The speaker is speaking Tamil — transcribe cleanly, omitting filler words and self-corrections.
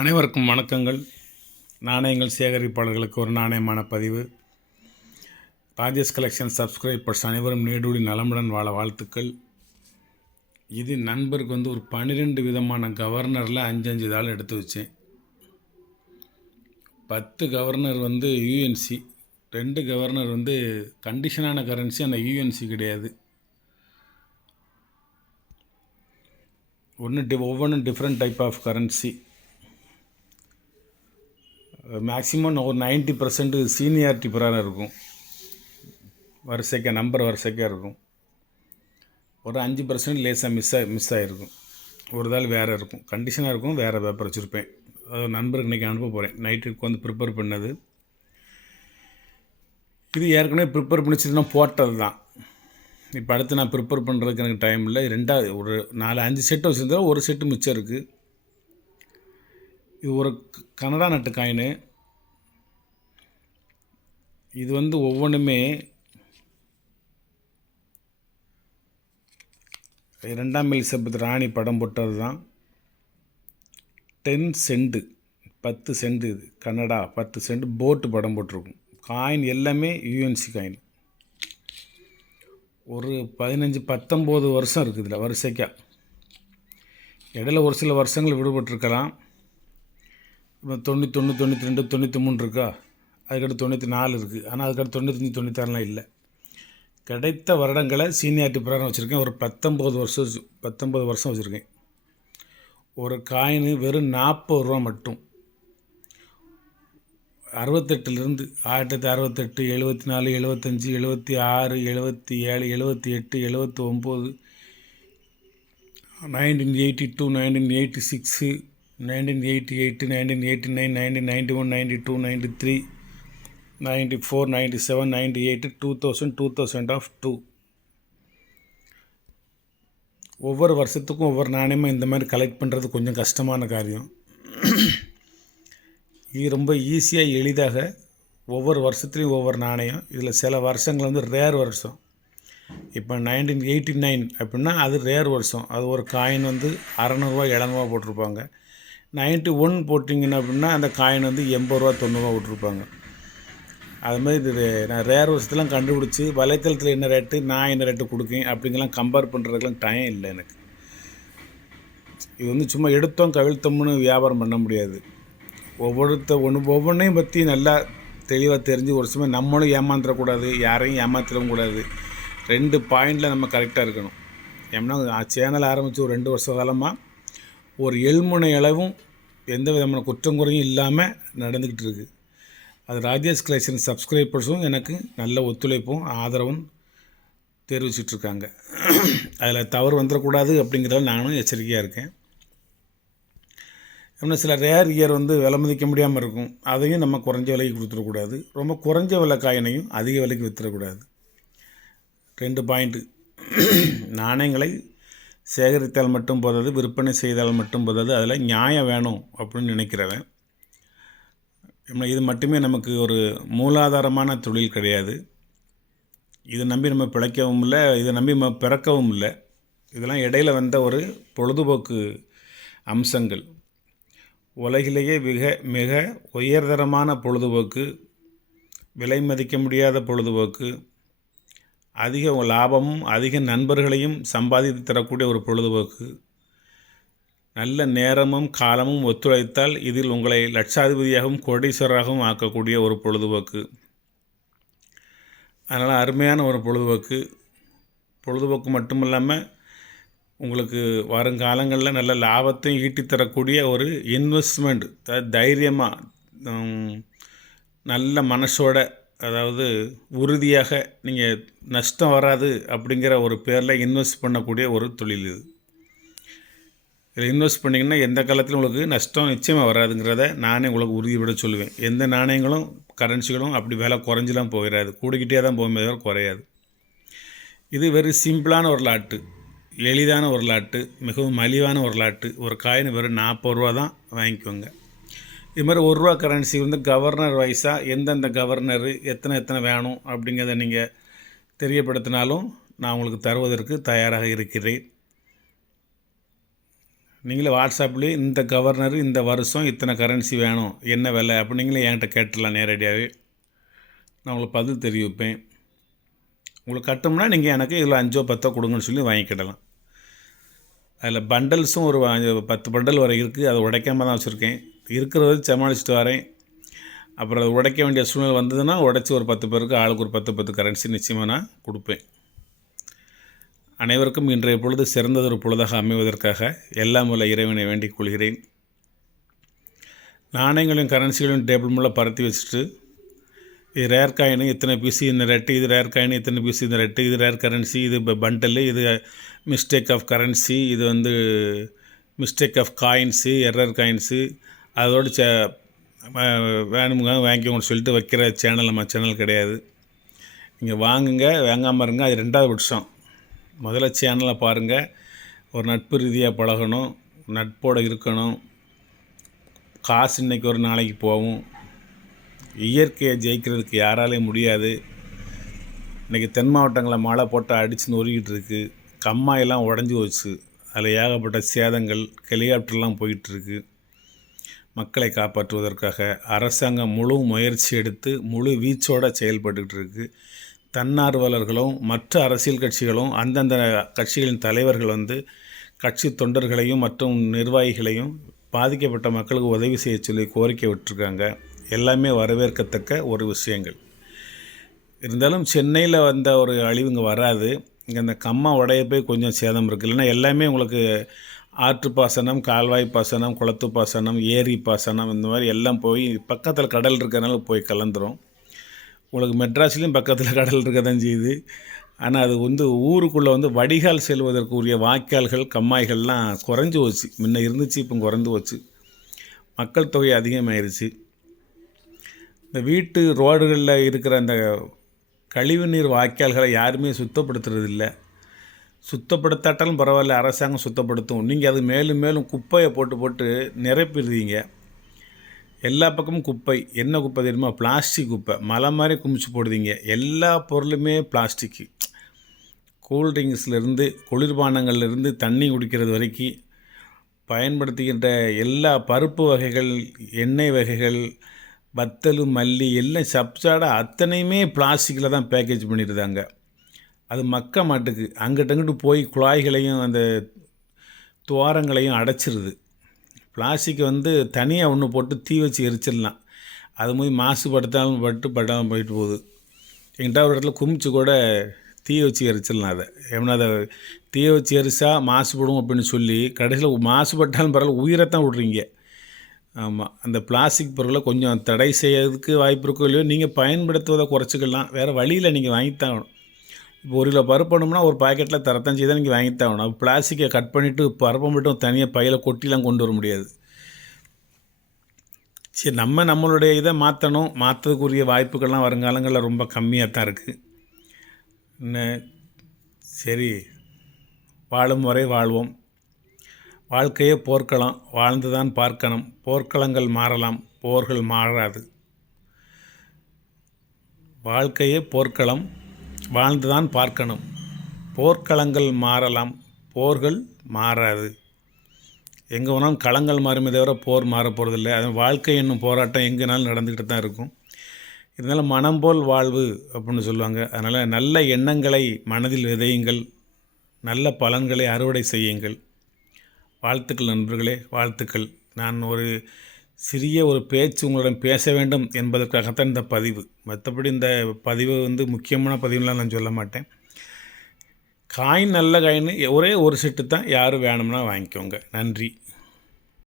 அனைவருக்கும் வணக்கங்கள். நாணயங்கள் சேகரிப்பாளர்களுக்கு ஒரு நாணயமான பதிவு. ராஜேஷ் கலெக்ஷன் சப்ஸ்கிரைபர்ஸ் அனைவரும் நீடூழி நலமுடன் வாழ வாழ்த்துக்கள். இது நண்பருக்கு ஒரு 12 விதமான கவர்னரில் 5 தாள் எடுத்து வச்சேன். 10 கவர்னர் யூஎன்சி, 2 கவர்னர் கண்டிஷனான கரன்சி, அந்த யூஎன்சி கிடையாது. ஒவ்வொன்றும் different type of currency. Maximum ஒரு 90% சீனியாரிட்டி பிரகாரம் இருக்கும். நம்பர் வரிசைக்காக இருக்கும். ஒரு 5% லேசாக மிஸ் ஆகிருக்கும். ஒரு தாள் வேறு இருக்கும், கண்டிஷனாக இருக்கும். வேறு பேப்பர் வச்சுருப்பேன். அது நண்பருக்கு இன்றைக்கி அனுப்ப போகிறேன். நைட்டுக்கு ப்ரிப்பேர் பண்ணது. இது ஏற்கனவே ப்ரிப்பேர் பண்ணிச்சுன்னா போட்டது தான். இப்போ அடுத்து நான் ப்ரிப்பேர் பண்ணுறதுக்கு எனக்கு டைம் இல்லை. ஒரு 4-5 செட்டு வச்சுருந்தா ஒரு செட்டு மிச்சம் இருக்குது. இது ஒரு கனடா நட்டு காயின். இது ஒவ்வொன்றுமே 2ஆம் எலிசபெத் ராணி படம் போட்டது தான். 10 சென்ட், 10 சென்ட். இது கனடா 10 சென்ட் போட்டு படம் போட்டிருக்கும். காயின் எல்லாமே யூஎன்சி காயின். ஒரு 15-19 வருஷம் இருக்குது இதில் வரிசைக்காக. இடையில ஒரு சில வருஷங்கள் விடுபட்டிருக்கலாம். இப்போ 91, 92, 93 இருக்கா. அதுக்கடுத்து 94 இருக்குது. ஆனால் அதுக்கடுத்து 95, 96 இல்லை. கிடைத்த வருடங்களை சீனியாரிட்டி பிரகாரம் வச்சுருக்கேன். ஒரு 19 வருஷம் வச்சுருக்கேன். ஒரு காயின் வெறும் 40 ரூபா மட்டும். 68லேருந்து 1968, 74, 75, 76, 77, 78, 79, 1982, 1986, 1988, 1989, 1991, 92, 93, 94, 97, 98, 2000, 2002. ஒவ்வொரு வருஷத்துக்கும் ஒவ்வொரு நாணயமும் இந்த மாதிரி கலெக்ட் பண்ணுறது கொஞ்சம் கஷ்டமான காரியம். இது ரொம்ப ஈஸியாக எளிதாக ஒவ்வொரு வருஷத்துலேயும் ஒவ்வொரு நாணயம். இதில் சில வருஷங்கள் ரேர் வருஷம். இப்போ 1989 அப்படின்னா அது ரேர் வருஷம். அது ஒரு காயின் 600 700 போட்டிருப்பாங்க. 91 போட்டிங்கன்னா அப்படின்னா அந்த காயின் 80 ரூபா 90 போட்டிருப்பாங்க. அதுமாதிரி இது நான் ரேர் வருஷத்துலாம் கண்டுபிடிச்சி வலைத்தளத்தில் என்ன ரேட்டு, நான் என்ன ரேட்டு கொடுக்கேன் அப்படிங்கலாம் கம்பேர் பண்ணுறதுக்கெலாம் டைம் இல்லை எனக்கு. இது சும்மா எடுத்தோம் கவிழ்த்தோம்னு வியாபாரம் பண்ண முடியாது. ஒவ்வொன்றையும் பற்றி நல்லா தெளிவாக தெரிஞ்சு ஒரு சமயம் நம்மளும் ஏமாந்துடக்கூடாது, யாரையும் ஏமாத்திடவும் கூடாது. 2 பாயிண்டில் நம்ம கரெக்டாக இருக்கணும். ஏன்னா சேனல் ஆரம்பித்து ஒரு 2 வருஷ காலமாக ஒரு எள்முனை அளவும் எந்த விதமான குற்றம் குறையும் இல்லாமல் நடந்துக்கிட்டு இருக்குது. அது ராஜேஷ் கலெக்ஷன் சப்ஸ்கிரைபர்ஸும் எனக்கு நல்ல ஒத்துழைப்பும் ஆதரவும் தெரிவிச்சிட்ருக்காங்க. அதில் தவறு வந்துடக்கூடாது அப்படிங்கிறத நானும் எச்சரிக்கையாக இருக்கேன். இன்னும் சில ரேர் இயர் விலை மதிக்க முடியாமல் இருக்கும். அதையும் நம்ம குறைஞ்ச விலைக்கு கொடுத்துடக்கூடாது. ரொம்ப குறைஞ்ச விலை காயினையும் அதிக விலைக்கு விற்றுடக்கூடாது. 2 பாயிண்ட்டு. நாணயங்களை சேகரித்தால் மட்டும் போதாது, விற்பனை செய்தால் மட்டும் போதாது. அதில் நியாயம் வேணும் அப்படின்னு நினைக்கிறவன். இது மட்டுமே நமக்கு ஒரு மூலாதாரமான தொழில் கிடையாது. இதை நம்பி நம்ம பிழைக்கவும் இல்லை, இதை நம்பி நம்ம பிறக்கவும் இல்லை. இதெல்லாம் இடையில் வந்த ஒரு பொழுதுபோக்கு அம்சங்கள். உலகிலேயே மிக மிக உயர்தரமான பொழுதுபோக்கு, விலை மதிக்க முடியாத பொழுதுபோக்கு, அதிக லாபமும் அதிக நண்பர்களையும் சம்பாதித்து தரக்கூடிய ஒரு பொழுதுபோக்கு. நல்ல நேரமும் காலமும் ஒத்துழைத்தால் இதில் உங்களை லட்சாதிபதியாகவும் கோடீஸ்வரராகவும் ஆக்கக்கூடிய ஒரு பொழுதுபோக்கு. அதனால் அருமையான ஒரு பொழுதுபோக்கு மட்டுமில்லாமல் உங்களுக்கு வருங்காலங்களில் நல்ல லாபத்தையும் ஈட்டித்தரக்கூடிய ஒரு இன்வெஸ்ட்மெண்ட். தைரியமாக நல்ல மனசோட, அதாவது உறுதியாக நீங்கள் நஷ்டம் வராது அப்படிங்கிற ஒரு பேரில் இன்வெஸ்ட் பண்ணக்கூடிய ஒரு தொழில் இது. இதில் இன்வெஸ்ட் பண்ணிங்கன்னா எந்த காலத்திலும் உங்களுக்கு நஷ்டம் நிச்சயமாக வராதுங்கிறத நானே உங்களுக்கு உறுதிப்பட சொல்லுவேன். எந்த நாணயங்களும் கரன்சிகளும் அப்படி விலை குறைஞ்சலாம் போயிடாது, கூடிக்கிட்டே தான் போகும்போது குறையாது. இது வெரி சிம்பிளான ஒரு லாட்டு, எளிதான ஒரு லாட்டு, மிகவும் மலிவான ஒரு லாட்டு. ஒரு காயின் வெறும் 40 ரூபா தான், வாங்கிக்கோங்க. இது மாதிரி 1 ரூபா கரன்சி கவர்னர் வைஸாக எந்தெந்த கவர்னரு எத்தனை வேணும் அப்படிங்கிறத நீங்கள் தெரியப்படுத்தினாலும் நான் உங்களுக்கு தருவதற்கு தயாராக இருக்கிறேன். நீங்களே வாட்ஸ்அப்லேயே இந்த கவர்னர் இந்த வருஷம் இத்தனை கரன்சி வேணும் என்ன விலை அப்படி நீங்களே என்கிட்ட கேட்டுடலாம் நேரடியாகவே. நான் உங்களுக்கு பதில் தெரிவிப்பேன். உங்களுக்கு கட்டும்னா நீங்கள் எனக்கு இதில் 5 10 கொடுங்கன்னு சொல்லி வாங்கிக்கிடலாம். அதில் பண்டல்ஸும் ஒரு 10 பண்டல் வரை இருக்குது. அதை உடைக்காமல் தான் வச்சுருக்கேன். இருக்கிறத சமாளிச்சுட்டு வரேன். அப்புறம் அது உடைக்க வேண்டிய சூழ்நிலை வந்ததுன்னா உடைச்சி ஒரு 10 பேருக்கு ஆளுக்கு ஒரு 10 கரன்சி நிச்சயமாக நான் கொடுப்பேன். அனைவருக்கும் இன்றைய பொழுது சிறந்ததொரு பொழுதாக அமைவதற்காக எல்லாம் உள்ள இறைவனை வேண்டிக் கொள்கிறேன். நாணயங்களையும் கரன்சிகளையும் டேபிள் மேலே பரத்தி வச்சுட்டு, இது ரேர் காயின் இத்தனை பீஸு இந்த ரெட்டு, இது ரேர் காயின் இத்தனை பீஸு இந்த ரெட்டு, இது ரேர் கரன்சி, இது பண்டலு, இது மிஸ்டேக் ஆஃப் கரன்சி, இது mistake of coins, error coins, அதோடு வேணுமுங்க வாங்கிக்கோங்கன்னு சொல்லிட்டு வைக்கிற சேனல் நம்ம சேனல் கிடையாது. நீங்கள் வாங்குங்க, வாங்காமல் இருங்க, அது 2வது பட்சம். முதல்ல சேனலை பாருங்கள். ஒரு நட்பு ரீதியாக பழகணும், நட்போடு இருக்கணும். காசு இன்றைக்கி ஒரு நாளைக்கு போகும். இயற்கையை ஜெயிக்கிறதுக்கு யாராலையும் முடியாது. இன்றைக்கி தென் மாவட்டங்களில் மழை போட்டால் அடித்து நொறுக்கிட்டு இருக்குது. கம்மாயெல்லாம் உடஞ்சி போச்சு. அதில் ஏகப்பட்ட சேதங்கள். ஹெலிகாப்டர்லாம் போயிட்டுருக்கு. மக்களை காப்பாற்றுவதற்காக அரசாங்கம் முழு முயற்சி எடுத்து முழு வீச்சோடு செயல்பட்டுக்கிட்டு இருக்குது. தன்னார்வலர்களும் மற்ற அரசியல் கட்சிகளும் அந்தந்த கட்சிகளின் தலைவர்கள் கட்சி தொண்டர்களையும் மற்றும் நிர்வாகிகளையும் பாதிக்கப்பட்ட மக்களுக்கு உதவி செய்ய சொல்லி கோரிக்கை விட்டுருக்காங்க. எல்லாமே வரவேற்கத்தக்க ஒரு விஷயங்கள். இருந்தாலும் சென்னையில் வந்த ஒரு அழிவுங்க வராது. இங்கே அந்த கம்மா உடைய போய் கொஞ்சம் சேதம் இருக்குது. இல்லைன்னா எல்லாமே உங்களுக்கு ஆற்று பாசனம், கால்வாய் பாசனம், குளத்து பாசனம், ஏரி பாசனம் இந்த மாதிரி எல்லாம் போய் பக்கத்தில் கடல் இருக்கிறதுனால போய் கலந்துரும். உங்களுக்கு மெட்ராஸ்லேயும் பக்கத்தில் கடல் இருக்க தான் செய்யுது. ஆனால் அது ஊருக்குள்ளே வடிகால் செல்வதற்குரிய வாய்க்கால்கள் கம்மாய்கள்லாம் குறைஞ்சி போச்சு. முன்ன இருந்துச்சு, இப்போ குறைந்து போச்சு. மக்கள் தொகை அதிகமாகிருச்சு. இந்த வீட்டு ரோடுகளில் இருக்கிற அந்த கழிவுநீர் வாய்க்கால்களை யாருமே சுத்தப்படுத்துறதில்லை. சுத்தப்படுத்தாட்டாலும் பரவாயில்ல, அரசாங்கம் சுத்தப்படுத்தும். நீங்கள் அது மேலும் மேலும் குப்பையை போட்டு நிரப்பிடுவீங்க. எல்லா பக்கமும் குப்பை. என்ன குப்பை தெரியுமா? பிளாஸ்டிக் குப்பை. மலை மாதிரி குமிச்சு போடுவீங்க. எல்லா பொருளுமே பிளாஸ்டிக்கு. கூல்ட்ரிங்க்ஸ்லேருந்து குளிர்பானங்கள்லேருந்து தண்ணி குடிக்கிறது வரைக்கும் பயன்படுத்துகின்ற எல்லா பருப்பு வகைகள், எண்ணெய் வகைகள், வத்தல், மல்லி எல்லாம் சப்சாடா அத்தனையுமே பிளாஸ்டிக்கில் தான் பேக்கேஜ் பண்ணிடுறாங்க. அது மக்க மாட்டுக்கு அங்கிட்டு போய் குழாய்களையும் அந்த துவாரங்களையும் அடைச்சிருது. பிளாஸ்டிக்கை தனியாக ஒன்று போட்டு தீ வச்சு எரிச்சிடலாம். அது போய் மாசுபடுத்தாலும் படாமல் போயிட்டு போகுது. எங்கிட்ட ஒரு இடத்துல குமிச்சு கூட தீ வச்சு எரிச்சிடலாம். அதை ஏன்னா அதை தீ வச்சு எரிச்சா மாசுபடும் அப்படின்னு சொல்லி கடைசியில் மாசுபட்டாலும் பரவாயில்ல, உயிரைத்தான் விட்றீங்க. ஆமாம், அந்த பிளாஸ்டிக் பொருளை கொஞ்சம் தடை செய்யறதுக்கு வாய்ப்பு இருக்கோ இல்லையோ, நீங்கள் பயன்படுத்துவதை குறைச்சிக்கலாம். வேறு வழியில் நீங்கள் வாங்கித்தாகணும். இப்போ 1 கிலோ பருப்பணும்னா ஒரு பாக்கெட்டில் தரத்தான் செய்தால் நீங்கள் வாங்கித்தாகணும். அப்போ பிளாஸ்டிக்கை கட் பண்ணிவிட்டு பருப்பை மட்டும் தனியாக பையில் கொட்டிலாம் கொண்டு வர முடியாது. சரி, நம்மளுடைய இதை மாற்றணும். மாற்றதுக்குரிய வாய்ப்புகள்லாம் வருங்காலங்களில் ரொம்ப கம்மியாக தான் இருக்குது. சரி, வாழும் வரை வாழ்வோம். வாழ்க்கையே போர்க்களம், வாழ்ந்து தான் பார்க்கணும். போர்க்களங்கள் மாறலாம், போர்கள் மாறாது. வாழ்க்கையே போர்க்களம், வாழ்ந்து தான் பார்க்கணும். போர்க்களங்கள் மாறலாம், போர்கள் மாறாது. எங்கே வேணாலும் களங்கள் மாறுமே தவிர போர் மாற போகிறதில்லை. அது வாழ்க்கை என்னும் போராட்டம் எங்கேனாலும் நடந்துக்கிட்டு தான் இருக்கும். இதனால் மனம் போல் வாழ்வு அப்படின்னு சொல்லுவாங்க. அதனால் நல்ல எண்ணங்களை மனதில் விதையுங்கள், நல்ல பலன்களை அறுவடை செய்யுங்கள். வாழ்த்துக்கள் நண்பர்களே, வாழ்த்துக்கள். நான் ஒரு சிறிய ஒரு பேச்சு உங்களிடம் பேச வேண்டும் என்பதற்காகத்தான் இந்த பதிவு. மற்றபடி இந்த பதிவு முக்கியமான பதிவுலாம் நான் சொல்ல மாட்டேன். காயின் நல்ல காயின் ஒரே ஒரு செட்டு தான், யாரும் வேணும்னா வாங்கிக்கோங்க. நன்றி.